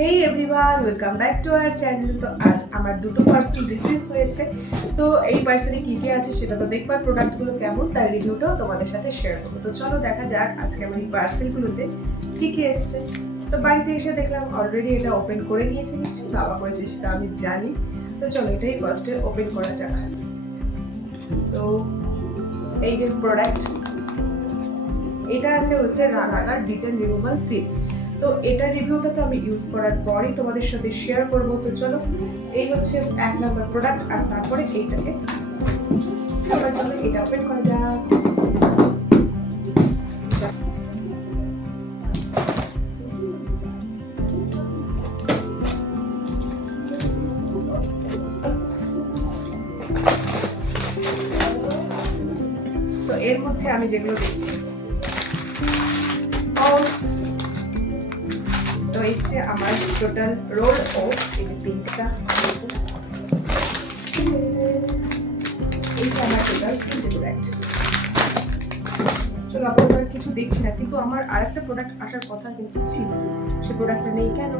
Hey everyone welcome back to our channel তো আজ আমার দুটো পার্সেল রিসিভ হয়েছে। তো এই পার্সেলে কী কী আছে সেটা তো দেখবার প্রোডাক্টগুলো কেমন, তার রিভিউটাও তোমাদের সাথে শেয়ার করব। তো চলো দেখা যাক আজকে আমার এই পার্সেলগুলোতে কী কী এসছে। তো বাড়িতে এসে দেখলাম অলরেডি এটা ওপেন করে নিয়েছে, নিশ্চয়ই বাবা করেছে সেটা আমি জানি। তো চলো এটাই ফার্স্টে ওপেন করা যাক। তো এই যে প্রোডাক্ট এটা আছে হচ্ছে রানাগার ডিটেল রিমুভাল ক্রিম তো এটা রিভিউটা তো আমি ইউজ করার পরেই তোমাদের সাথে শেয়ার করব। তো চলো, এই হচ্ছে এক নম্বর প্রোডাক্ট আর তারপরে এইটাকে এবার চলো এটা ওপেন করা যাক। তো এর মধ্যে আমি যেগুলো দেখছি ওটস তো এসছে আমার টোটাল রোল ওটস এই তিনটা এইটা আমার টোটাল তিনটে প্রোডাক্ট চলো আপনার কিছু দেখছি না কিন্তু আমার আরেকটা প্রোডাক্ট আসার কথা কিন্তু ছিল সে প্রোডাক্টটা নেই কেন